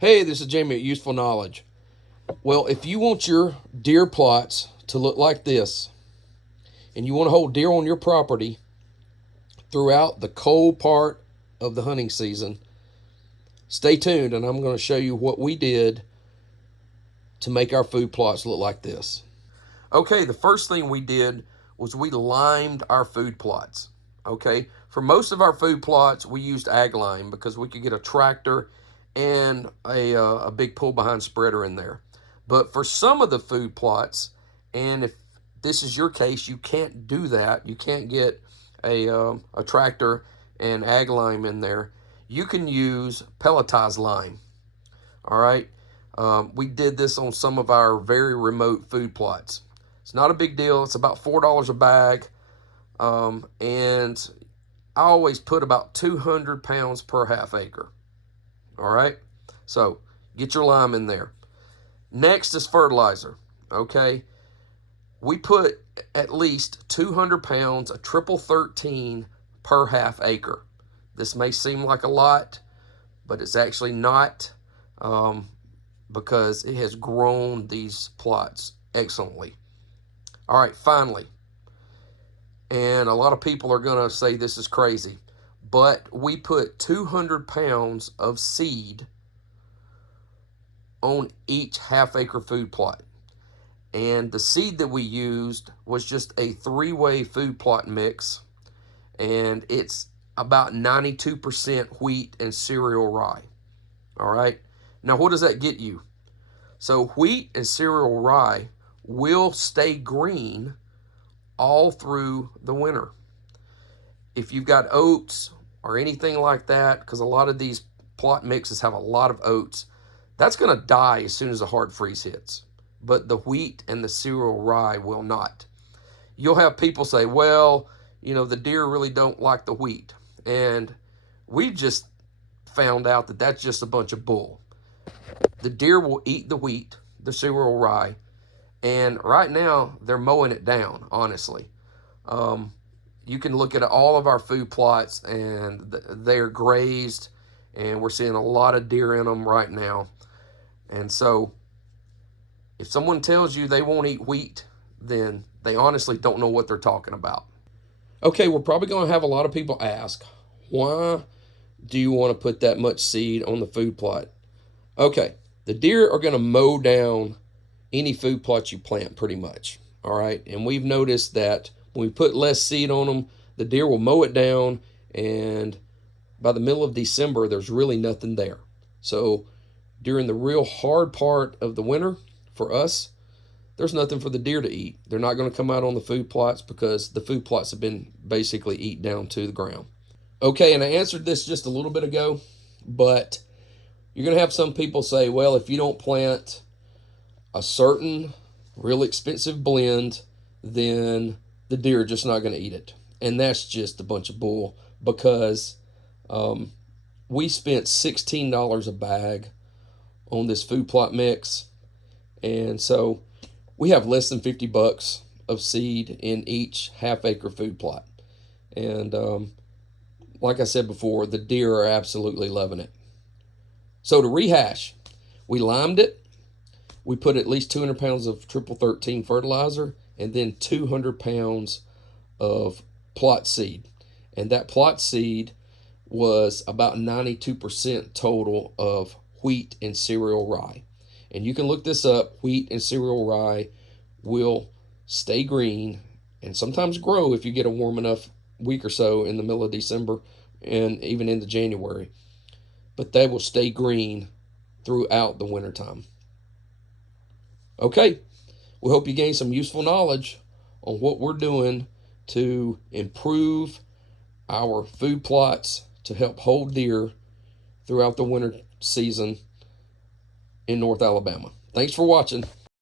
Hey, this is Jamie at Useful Knowledge. Well, if you want your deer plots to look like this, and you want to hold deer on your property throughout the cold part of the hunting season, stay tuned and I'm going to show you what we did to make our food plots look like this. Okay, the first thing we did was we limed our food plots. Okay, for most of our food plots, we used ag lime because we could get a tractor and a big pull behind spreader in there. But for some of the food plots, and if this is your case, you can't do that. You can't get a tractor and ag lime in there. You can use pelletized lime. All right. We did this on some of our very remote food plots. It's not a big deal. It's about $4 a bag. And I always put about 200 pounds per half acre. All right. So get your lime in there. Next is fertilizer. Okay. We put at least 200 pounds of triple 13 per half acre. This may seem like a lot, but it's actually not. Because it has grown these plots excellently. All right, finally, and a lot of people are going to say this is crazy, but we put 200 pounds of seed on each half-acre food plot. And the seed that we used was just a three-way food plot mix, and it's about 92% wheat and cereal rye. All right. Now, what does that get you? So wheat and cereal rye will stay green all through the winter. If you've got oats or anything like that, because a lot of these plot mixes have a lot of oats, that's going to die as soon as the hard freeze hits. But the wheat and the cereal rye will not. You'll have people say, well, the deer really don't like the wheat. And we've just found out that that's just a bunch of bull. The deer will eat the wheat, the cereal rye, and right now they're mowing it down, honestly. You can look at all of our food plots and they're grazed, and we're seeing a lot of deer in them right now. And so if someone tells you they won't eat wheat, then they honestly don't know what they're talking about. Okay, we're probably going to have a lot of people ask, why do you want to put that much seed on the food plot? Okay, the deer are going to mow down any food plot you plant pretty much. All right, and we've noticed that when we put less seed on them, the deer will mow it down, and by the middle of December, there's really nothing there. So during the real hard part of the winter for us, there's nothing for the deer to eat. They're not going to come out on the food plots because the food plots have been basically eaten down to the ground. Okay, and I answered this just a little bit ago, but you're going to have some people say, well, if you don't plant a certain real expensive blend, then the deer are just not going to eat it. And that's just a bunch of bull, because we spent $16 a bag on this food plot mix. And so we have less than 50 bucks of seed in each half acre food plot. And like I said before, the deer are absolutely loving it. So to rehash, we limed it. We put at least 200 pounds of triple 13 fertilizer, and then 200 pounds of plot seed. And that plot seed was about 92% total of wheat and cereal rye. And you can look this up. Wheat and cereal rye will stay green and sometimes grow if you get a warm enough week or so in the middle of December and even into January. But they will stay green throughout the wintertime. Okay, we hope you gain some useful knowledge on what we're doing to improve our food plots to help hold deer throughout the winter season in North Alabama. Thanks for watching.